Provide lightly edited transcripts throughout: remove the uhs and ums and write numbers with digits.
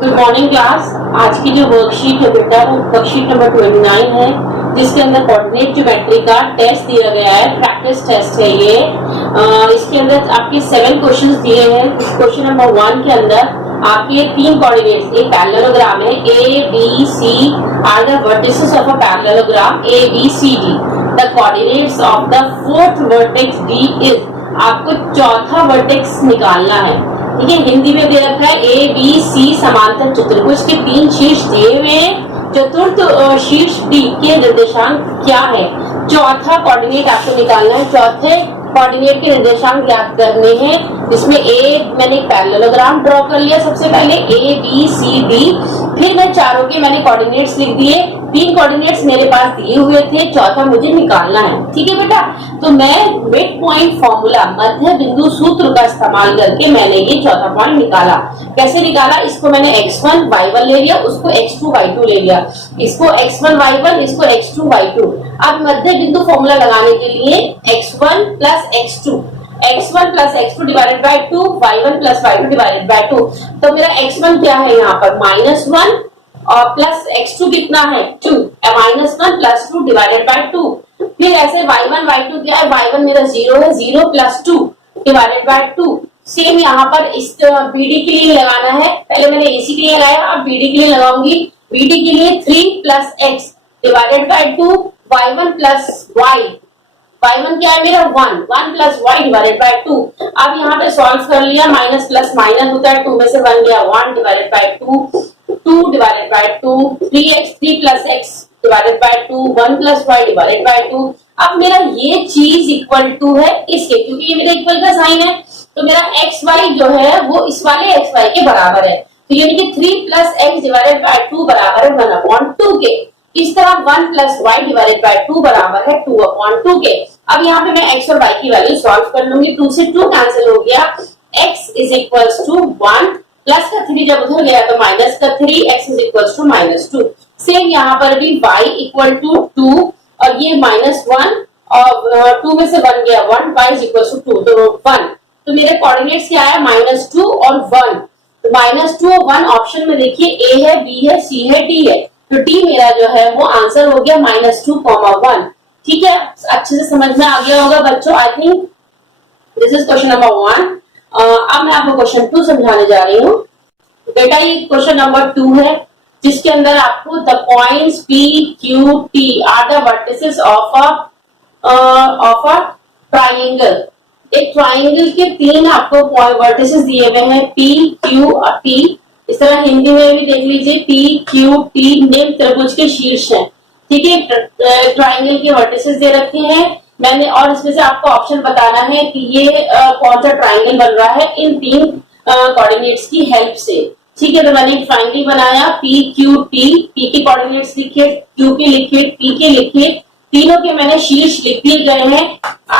Good morning class. आज की जो वर्कशीट है बेटा वो वर्कशीट नंबर 29 है, जिसके अंदर कोऑर्डिनेट ज्योमेट्री का टेस्ट दिया गया है, प्रैक्टिस टेस्ट है ये। इसके अंदर आपके 7 क्वेश्चंस दिए हैं। क्वेश्चन नंबर 1 के अंदर आपके 3 कोऑर्डिनेट्स, एक पैरेललोग्राम है A B C are the vertices of a parallelogram A B C D. The coordinates of the fourth vertex D is, आपको चौथा वर्टेक्स निकालना है। ठीक है, हिंदी में दे रखा है ए बी सी समांतर चतुर्भुज के 3 शीर्ष दिए हुए हैं। चतुर्थ शीर्ष डी के निर्देशांक क्या है? चौथा कोऑर्डिनेट आपको निकालना है। चौथे कोऑर्डिनेट के निर्देशांक ज्ञात करने हैं, जिसमें मैंने एक पैरेललोग्राम ड्रॉ कर लिया सबसे पहले ए बी सी डी, फिर मैं चारों के मैंने कोऑर्डिनेट्स लिख दिए। 3 कोऑर्डिनेट्स मेरे पास दिए हुए थे, चौथा मुझे निकालना है। ठीक है बेटा, तो मैं मिड पॉइंट फॉर्मूला, मध्य बिंदु सूत्र का इस्तेमाल करके मैंने ये चौथा पॉइंट निकाला। कैसे निकाला? इसको मैंने x1 y1 ले लिया, उसको x2 y2 ले लिया, इसको x1 y1, इसको x2 y2। अब मध्य बिंदु फॉर्मूला लगाने के लिए x1 plus x2 divided by 2, y1 plus y2 divided by 2। तो मेरा x1 क्या है यहाँ पर? -1 और प्लस x2 कितना है? 2। -1 प्लस 2 डिवाइडेड बाय 2। फिर ऐसे y1 y2 क्या है? y1 मेरा 0 है, 0 प्लस 2 डिवाइडेड बाय 2। सेम यहाँ पर इस BD के लिए लगाना है। पहले मैंने AC के लिए लगाया, अब BD के लिए लगाऊंगी। BD के लिए 3 plus x divided by 2, y1 plus y। y1 क्या है मेरा? 1 प्लस y डिवाइडेड बाय 2। अब यहाँ पे सॉल्व कर लिया, माइनस प्लस माइनस होता है, 2 में से 1 गया, 1 divided by 2 divided by 2, 3x 3 plus x divided by 2, 1 plus y divided by 2। अब मेरा ये चीज इक्वल टू है इसके, क्योंकि ये मेरा इक्वल का साइन है, तो मेरा x y जो है वो इस वाले x y के बराबर है। तो यानी कि 3 प्लस x डिवाइडेड बाय 2 बराबर है 1/2 के। इस तरह 1 प्लस y डिवाइडेड बाय 2 बराबर है 2/2 के। अब यहाँ पे मैं x और y की वैल्यू सॉल्व कर लूंगी। 2 से 2 कैंसिल हो गया, x is equals to 1, plus का 3 जब उधर गया तो माइनस का 3, x is equals to -2। Same यहाँ पर भी y इक्वल टू 2 और ये -1 और 2 में से 1 गया 1, y इज इक्वल्स टू 2 तो 1। तो मेरे कोऑर्डिनेट्स क्या है? -2 और 1। तो -2 और 1 ऑप्शन में देखिए, a है, b है, c है, d है। तो d मेरा जो है वो आंसर हो गया -2, 1। ठीक है, अच्छे से समझ में आ गया होगा बच्चों। I think this is question number 1। अब मैं आपको क्वेश्चन 2 समझाने जा रही हूँ। बेटा ये क्वेश्चन नंबर 2 है, जिसके अंदर आपको the points P, Q, T are the vertices of a triangle. एक ट्राइंगल के 3 आपको वर्टिसेस दिए हुए हैं, P, Q और T। इस तरह हिंदी में भी देख लीजिए, P, Q, T निम्न त्रिभुज के शीर्ष हैं। ठीक है, ट्राइंगल के वर्टिसेस दे रखे हैं मैंने, और इसमें से आपको ऑप्शन बताना है कि ये कौन सा ट्राइंगल बन रहा है इन 3 कोऑर्डिनेट्स की हेल्प से। ठीक है, तो मैंने एक ट्राइंगल बनाया P, Q, T। P के कोऑर्डिनेट्स लिखे, Q के लिखे, T के लिखे, तीनों के मैंने शीर्ष लिख दिए गए हैं।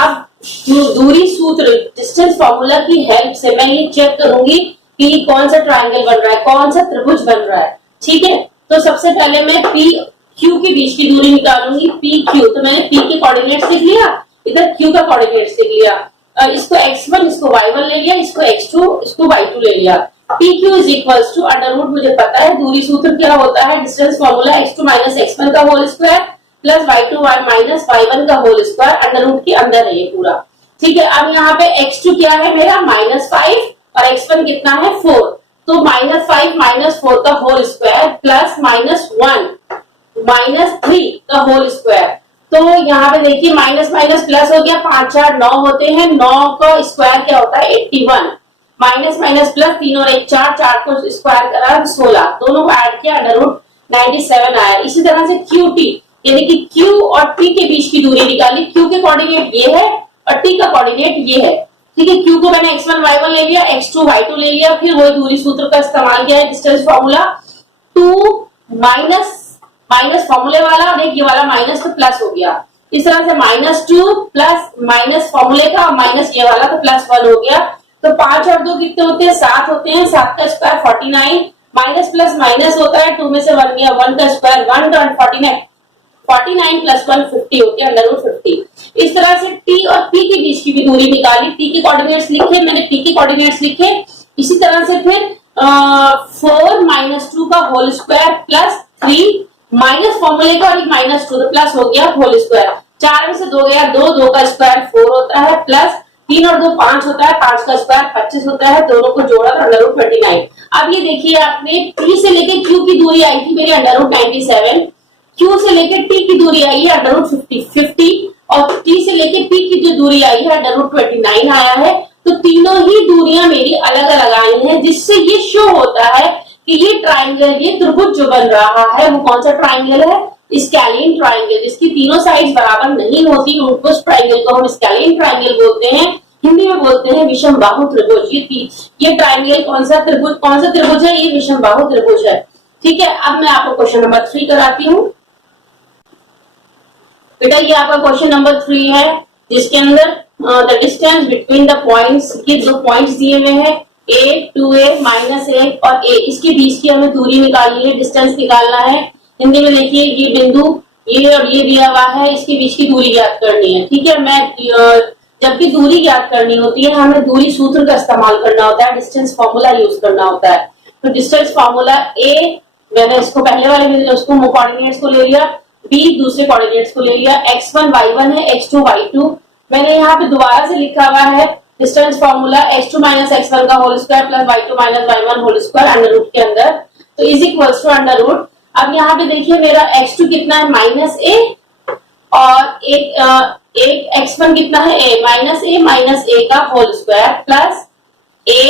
अब दूरी सूत्र, डिस्टेंस फॉर्मूला की हेल्प से मैं ये चेक करूंगी कि कौन सा ट्राइंगल बन रहा है, कौन सा त्रिभुज बन रहा है। ठीक है, तो सबसे पहले मैं P Q के बीच की दूरी निकालूंगी, P Q। तो मैंने P के कोऑर्डिनेट्स लिख लिया, इधर Q का कोऑर्डिनेट्स लिख लिया, इसको x1, इसको y1 ले लिया, इसको x2, इसको y2 ले लिया। PQ is equals to under root, मुझे पता है दूरी सूत्र क्या होता है, distance formula x2 minus x1 का whole square plus y2 minus y1 का होल स्क्वायर, अंडररूट के अंदर है ये पूरा। ठीक है, अब यहाँ पे x2 क्या है मेरा? -5 और x1 कितना है? 4। तो -5 माइनस 4 का होल स्क्वायर प्लस -1 -3 का होल स्क्वायर। तो यहाँ पे देखिए माइनस माइनस प्लस हो गया, 5 4 9 होते हैं, 9 का स्क्वायर क्या होता है? 81। माइनस माइनस प्लस 3 और 1 4, 4 को स्क्वायर करा 16, दोनों को ऐड किया अंडररूट 97 आया। इसी तरह से QT यानी कि Q और T के बीच की दूरी निकाली। Q के कोऑर्डिनेट ये है और T का कोऑर्डिनेट ये है। ठीक है, Q को मैंने x1 y1 ले लिया, x2 y2 ले लिया, फिर वही दूरी सूत्र का इस्तेमाल किया है, डिस्टेंस फॉर्मूला 2 माइनस फॉर्मूले वाला और एक ये वाला माइनस तो प्लस हो गया। इस तरह से -2 प्लस माइनस फॉर्मूले का और माइनस ये वाला तो +1 हो गया। तो 5 और 2 कितने होते हैं? 7 होते हैं, 7 का स्क्वायर 49, माइनस प्लस माइनस होता है, 2 में से 1 गया, 1 का स्क्वायर 1 का 49 प्लस 1 50 होते हैं, √50। इस तरह से T और P के बीच की भी दूरी निकाली। T के कोऑर्डिनेट्स लिखे मैंने, P के कोऑर्डिनेट्स लिखे। इसी तरह से फिर 4 - का होल स्क्वायर प्लस 3 माइनस फॉर्मूले का और एक -2 तो प्लस हो गया होल स्क्वायर। 4 में से 2 गया 2 का स्क्वायर 4 होता है प्लस 3 और 2 5 होता है, 5 का स्क्वायर 25 होता है, दोनों को जोड़ा तो √29। अब ये देखिए आपने P से लेके Q की दूरी आई थी मेरी √97, Q से लेके T की दूरी आई है √50 और T से लेके P की जो दूरी आई है √29 आया है। तो तीनों ही दूरियां मेरी अलग अलग आई हैं, जिससे ये शो होता है कि ये ट्राइंगल, ये त्रिभुज जो बन रहा है वो कौन सा ट्राइंगल है, स्केलिन ट्राइंगल, जिसकी तीनों साइड्स बराबर नहीं होती उस ट्राइंगल को हम स्केलिन ट्राइंगल बोलते हैं। हिंदी में बोलते हैं विषमबाहु त्रिभुज। ये ट्राइंगल कौन सा त्रिभुज है, ये विषमबाहु त्रिभुज है। ठीक है, अब मैं आपको क्वेश्चन नंबर 3 कराती हूँ। बेटा ये आपका क्वेश्चन नंबर 3 है, जिसके अंदर the distance between the points, ये दो पॉइंट्स दिए हुए हैं a, 2a, -a और a, इसके बीच की हमें दूरी निकालनी है, डिस्टेंस निकालना है। हिंदी में देखिए ये बिंदु, ये और ये दिया हुआ है, इसके बीच की दूरी ज्ञात करनी है। ठीक है, मैं जब भी दूरी ज्ञात करनी होती है हमें दूरी सूत्र का इस्तेमाल करना होता है, डिस्टेंस फॉर्मूला यूज करना होता है। तो डिस्टेंस फॉर्मूला a, मैंने इसको पहले वाले में उसको कोऑर्डिनेट्स को ले लिया, b दूसरे कोऑर्डिनेट्स को ले लिया, x1 y1 है, x2 y2। मैंने यहाँ पे दोबारा से लिखा हुआ है डिस्टेंस फॉर्मूला x2 - x1 का whole square plus y2 - y1 whole square under root के अंदर, तो is equals to under root. अब यहाँ पे देखिए मेरा x2 कितना है -a और एक x1 कितना है a का whole square plus a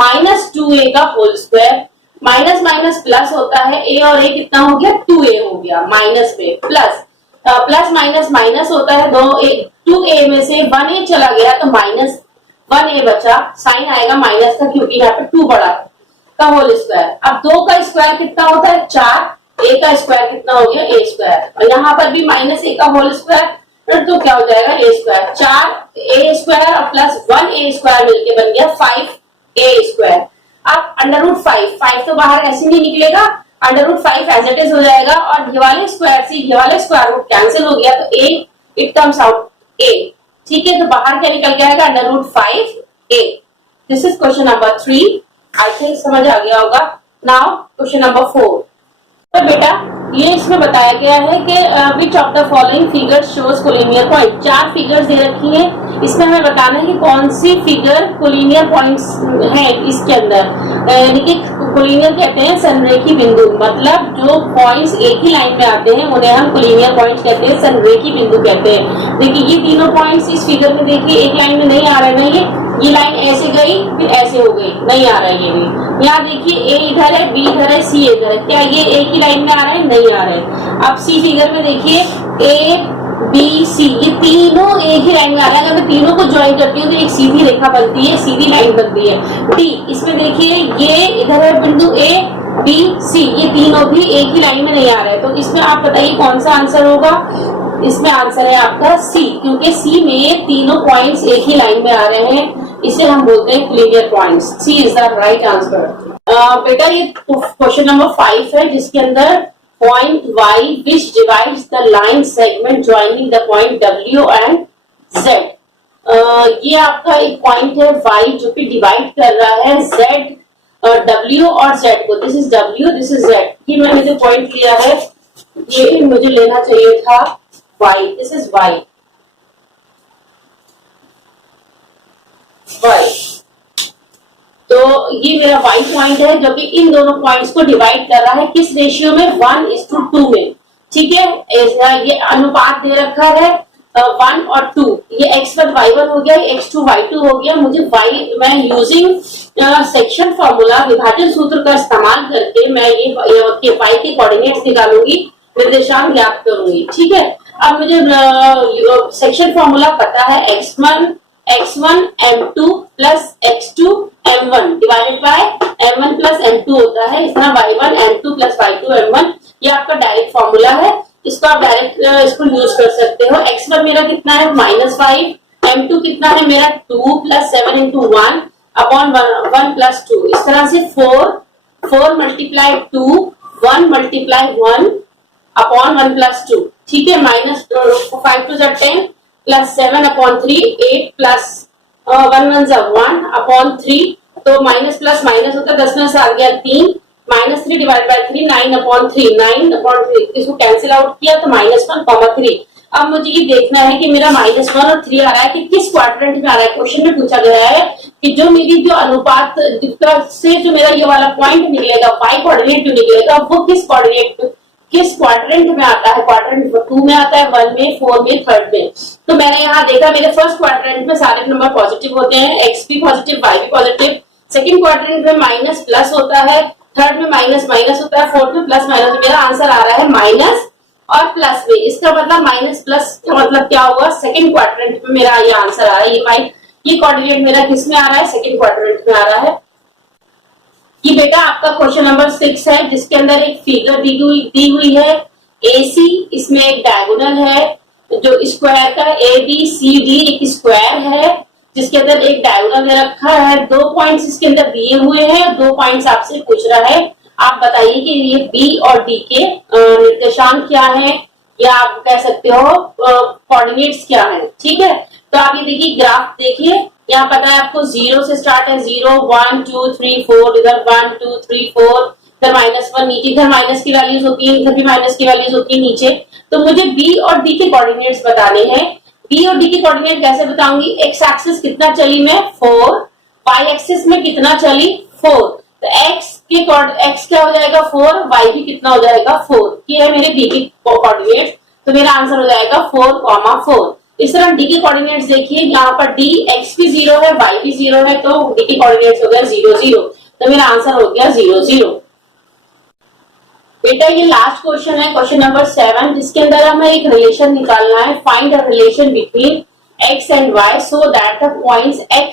-2a का whole square, minus minus plus होता है, a और a कितना हो गया 2a हो गया, माइनस में प्लस प्लस माइनस माइनस होता है, 2a में से 1a चला गया तो -1a बचा, साइन आएगा माइनस का क्योंकि यहाँ पे 2 बड़ा का होल स्क्वायर। अब 2 का स्क्वायर कितना होता है 4, a का स्क्वायर कितना हो गया a स्क्वायर, और यहाँ पर भी -a का होल स्क्वायर, तो क्या हो जाएगा a स्क्वायर, 4a स्क्वायर और प्लस 1a स्क्वायर मिलके बन गया 5a स्क्वायर। अब अंडर रूट 5 तो बाहर ऐसे नहीं निकलेगा, under root 5 as it is हो जाएगा और ये वाले स्क्वायर से ये वाले स्क्वायर रूट कैंसिल हो गया तो a it comes out a। ठीक है, तो बाहर क्या निकल के आएगा under root 5a। This is question number 3, I think समझ आ गया होगा। Now question number 4। तो बेटा ये इसमें बताया गया है कि which of the following figures shows collinear point. 4 figures दे रखी है, इसमें हमें बताना है कि कौन सी फिगर कोलिनियर पॉइंट्स है इसके अंदर। यानी कि कोलिनियर कहते हैं संरेखी बिंदु, मतलब जो पॉइंट्स एक ही लाइन में आते हैं उन्हें हम कोलिनियर पॉइंट्स कहते हैं, संरेखी बिंदु कहते हैं। देखिए ये तीनों पॉइंट्स इस फिगर में देखिए एक लाइन में नहीं आ रहे हैं, ये लाइन ऐसे गई फिर ऐसे हो गई, नहीं आ रहा है ये भी। यहाँ देखिए a इधर है, b इधर है, c इधर है, क्या ये एक ही लाइन में आ रहे हैं, नहीं आ रहे। अब c फिगर में देखिए a b c ये तीनों एक ही लाइन में आ रहे हैं। अगर मैं तीनों को ज्वाइन करती हूँ तो एक सीधी रेखा बनती है, सीधी लाइन बनती है। d इसमें देखिए ये इधर है बिंदु a b c, ये तीनों भी एक ही लाइन में नहीं आ रहे, तो इसमें आप बताइए कौन सा आंसर होगा। इसमें आंसर है आपका सी, क्योंकि सी में तीनों पॉइंट्स एक ही लाइन में आ रहे हैं, इसे हम बोलते हैं collinear points. C is the right answer. बेटा ये क्वेश्चन नंबर 5 है, जिसके अंदर point y which divides the line segment joining the point w and z। ये आपका एक पॉइंट है y जो कि डिवाइड कर रहा है z w और z को। This is w, this is z। ये मैंने जो पॉइंट लिया है ये मुझे लेना चाहिए था y, दिस इज y। तो ये मेरा y पॉइंट है जो कि इन दोनों पॉइंट्स को डिवाइड कर रहा है, किस रेशियो में 1:2 में। ठीक है, ये अनुपात दे रखा है 1 और 2, ये x1 y1 हो गया, x2 y2 हो गया। मुझे y मैं यूजिंग सेक्शन फॉर्मूला, विभाजन सूत्र का इस्तेमाल करके मैं ये y के कोऑर्डिनेट्स निकालूंगी, निर्देशांक ज्ञात करूंगी। ठीक है, अब मुझे सेक्शन फॉर्मूला पता है x1 m2 plus x2 m1 divided by m1 plus m2 होता है। इस तरह y1 m2 plus y2 m1, ये आपका डायरेक्ट फॉर्मूला है, इसको आप डायरेक्ट इसको यूज कर सकते हो। x1 मेरा कितना है -5, m2 कितना है मेरा 2 प्लस 7 इंटू 1 अपॉन 1 प्लस 2। इस तरह से 4 मल्टीप्लाई 2, 1 मल्टीप्लाई 1 अपॉन 1 प्लस 2। ठीक है, -5 to 10 plus 7 upon 3, 8 plus 1 1 upon 3, तो माइनस प्लस माइनस होता है, 10 में से आ गया 3, -3 डिवाइड बाय 3 9/3, 9/3 इसको कैंसिल आउट किया तो -1, 3। अब मुझे ये देखना है कि मेरा -1 और 3 आ रहा है कि किस क्वाड्रेंट में आ रहा है। क्वेश्चन में पूछा गया है कि जो मेरी जो अनुपात से जो मेरा ये वाला पॉइंट निकलेगा, y कोऑर्डिनेट जो निकलेगा वो किस क्वाड्रेंट में आता है। क्वाड्रेंट 2 में आता है, 1 में, 4 में, 3 में। तो मैंने यहाँ देखा मेरे फर्स्ट क्वाड्रेंट में सारे नंबर पॉजिटिव होते हैं, x भी पॉजिटिव, y भी पॉजिटिव। सेकंड क्वाड्रेंट में माइनस प्लस होता है, थर्ड में माइनस माइनस होता है, फोर्थ में प्लस माइनस। मेरा आंसर आ रहा है माइनस और प्लस में। इसका मतलब माइनस प्लस का मतलब क्या होगा, सेकंड क्वाड्रेंट में मेरा ये आंसर आ रहा है। ये कोऑर्डिनेट मेरा किस में आ रहा है, सेकंड क्वाड्रेंट में आ रहा है। ये बेटा आपका क्वेश्चन नंबर 6 है, जिसके अंदर एक फिगर दी हुई है AC। इसमें एक डायगोनल है जो स्क्वायर का ABCD एक स्क्वायर है, जिसके अंदर एक डायगोनल रखा है। 2 पॉइंट्स इसके अंदर दिए हुए हैं, 2 पॉइंट्स आपसे पूछ रहा है। आप बताइए कि ये B और D के निर्देशांक क्या है, या आप कह सकते हो कोऑर्डिनेट्स क्या है। ठीक है, तो आप ये देखिए, ग्राफ देखिए, यहाँ पता है आपको 0 से स्टार्ट है, 0 1 2 3 4, इधर 1 2 3 4, इधर -1, नीचे इधर माइनस की वैल्यूज होती है, इधर भी माइनस की वैल्यूज होती है नीचे। तो मुझे B और D के कोऑर्डिनेट्स बताने हैं। B और D के कोऑर्डिनेट कैसे बताऊंगी, एक्स एक्सिस कितना चली मैं 4, y एक्सिस में कितना चली 4, तो x क्या हो जाएगा 4, y भी कितना हो जाएगा 4। ये है मेरे B के कोऑर्डिनेट्स, तो मेरा आंसर हो जाएगा 4,4। इस तरह D के कोऑर्डिनेट्स देखिए, यहाँ पर D x भी 0 है, y भी 0 है, तो D के कोऑर्डिनेट्स हो गया 0 0, तो मेरा आंसर हो गया 0 0। बेटा ये लास्ट क्वेश्चन है, क्वेश्चन नंबर 7, जिसके अंदर हमें एक रिलेशन निकालना है। Find a relation between x and y so that the points x,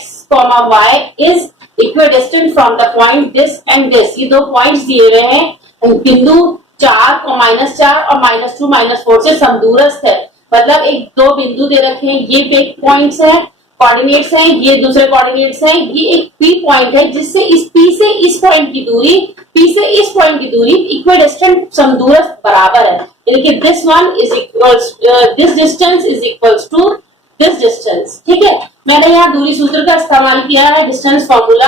y is equidistant from the point this and this. ये 2 पॉइंट्स दिए हुए हैं, बिंदु 4 और -4 और -2 -4 से समदूरस्थ है। मतलब एक 2 बिंदु दे रखे हैं, ये एक पॉइंट्स है, कोऑर्डिनेट्स हैं, ये दूसरे कोऑर्डिनेट्स हैं। ये एक P पॉइंट है, जिससे इस P से इस पॉइंट की दूरी, P से इस पॉइंट की दूरी इक्विडिस्टेंट समदूरस्थ बराबर है। यानी कि this one is equals this distance is equals to this distance. ठीक है, मैंने यहाँ दूरी सूत्र का इस्तेमाल किया है, डिस्टेंस फॉर्मूला।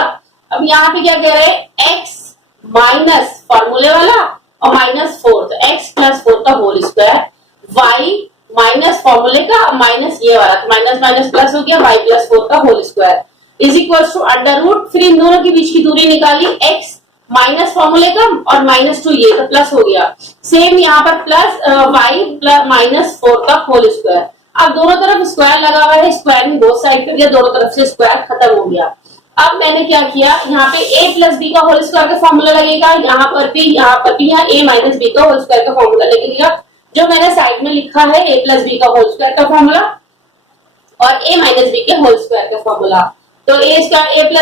अब यहाँ पे क्या कह रहे हैं, x माइनस फॉर्मूले वाला और -4, तो x + 4 का होल स्क्वायर, y माइनस फॉर्मूले का माइनस ये वाला, तो माइनस माइनस प्लस हो गया, y + 4 का whole square is equals to √ फिर इन दोनों के बीच की दूरी निकाली, x माइनस फॉर्मूले का और -2 ये तो प्लस हो गया। सेम यहाँ पर प्लस y - 4 का होल स्क्वायर। अब दोनों तरफ स्क्वायर लगा हुआ है, स्क्वायर में बोथ साइड कर दिया, दोनों तरफ से स्क्वायर खत्म हो गया। अब मैंने क्या किया, यहाँ पे a + b का होल स्क्वायर का फॉर्मूला लगेगा, यहाँ पर भी यहाँ a - b का होल स्क्वायर का फॉर्मूला लगेगा। जो मैंने साइड में लिखा है a + b का होल स्क्वायर का फॉर्मूला और a - b के होल स्क्वायर का फॉर्मूला। तो a +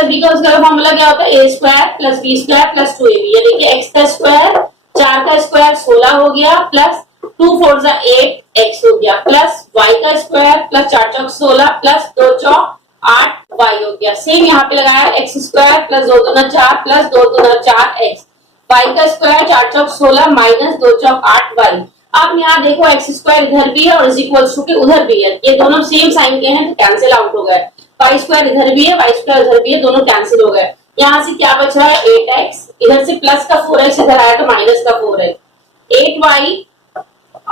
b का होल स्क्वायर का फॉर्मूला क्या होता है, a² + b² + 2ab, यानी कि x का स्क्वायर, 4 का स्क्वायर 16 हो गया, प्लस 2 4 जा 8 x हो गया, प्लस y का स्क्वायर प्लस 4 चौक 16 प्लस 2 चौक 8 y हो गया। सेम यहाँ पे लगाया x² प्लस 2 दूना 4 प्लस 2 दूना 4 x, y का स्क्वायर 4 चौक 16 माइनस 2 चौक 8 y। अब यहाँ देखो x² इधर भी है और इज इक्वल्स टू के उधर भी है, ये दोनों सेम साइन के हैं तो कैंसिल आउट हो गए। y² इधर भी है, y² इधर भी है, दोनों कैंसिल हो गए। यहाँ से क्या बचा है 8x, इधर से प्लस का 4x इधर आया तो माइनस का 4x, 8y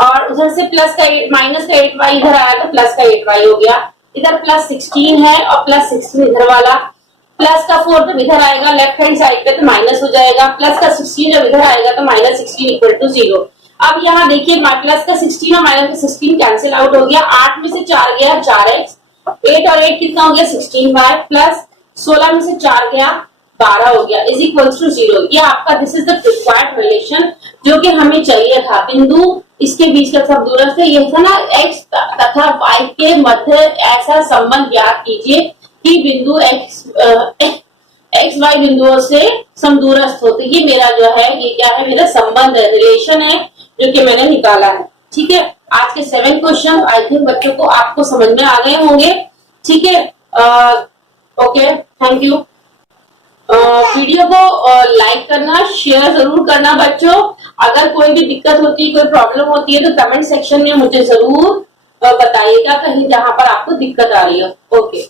और उधर से प्लस का माइनस का 8y इधर आया तो प्लस का 8y हो गया। इधर प्लस 16 है और प्लस 16 इधर वाला, प्लस का 4 जब इधर आएगा लेफ्ट हैंड साइड पे तो माइनस हो जाएगा, प्लस का 16 जब इधर आएगा तो -16 = 0। अब यहाँ देखिए प्लस का 16 और माइनस का 16 कैंसिल आउट हो गया, 8 में से 4 गया 4x, 8 और 8 कितना हो गया 16y, प्लस 16 में से 4 गया 12 हो गया, इज इक्वल्स टू 0। ये आपका this is the required relation जो कि हमें चाहिए था। बिंदु इसके बीच का सब दूरस्थ है, ये था ना x तथा y के मध्य ऐसा संबंध ज्ञात कीजिए कि बिंदु x y बिंदुओं से समदूरस्थ होते। ये मेरा जो है ये क्या है, मेरा संबंध है, रिलेशन है जो कि मैंने निकाला है। ठीक है, आज के 7 क्वेश्चन आई थिंक बच्चों को आपको समझ में आ गए होंगे। ठीक है, ओके, थैंक यू। वीडियो को लाइक करना, शेयर जरूर करना बच्चों। अगर कोई भी दिक्कत होती है, कोई प्रॉब्लम होती है तो कमेंट सेक्शन में मुझे जरूर बताइएगा कहीं जहां पर आपको दिक्कत आ रही हो। ओके।